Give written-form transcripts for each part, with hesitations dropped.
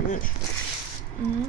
Снимаешь? Угу.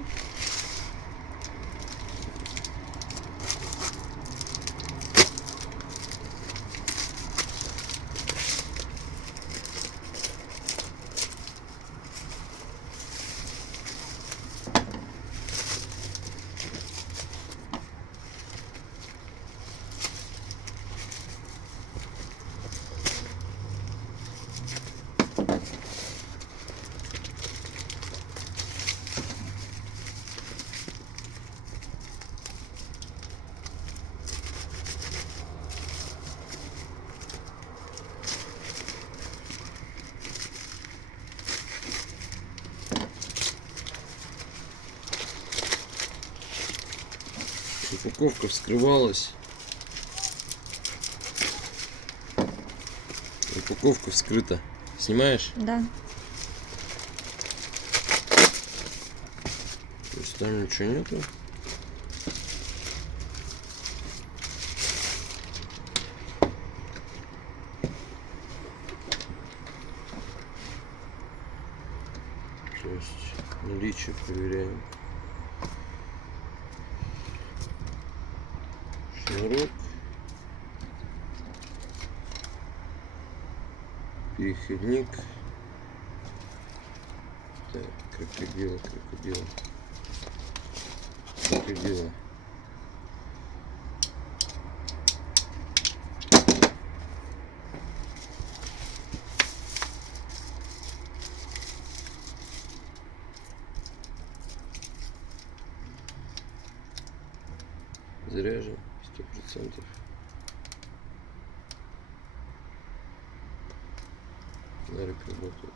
Упаковка вскрывалась. Упаковка вскрыта. Снимаешь? Да. То есть там ничего нету. То есть наличие проверяем. Шнурок. Переходник. Так, крокодила. Заряжен 100%. Фонарик работает.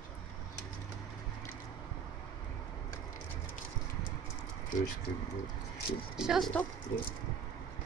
То есть как бы Все, стоп. Да.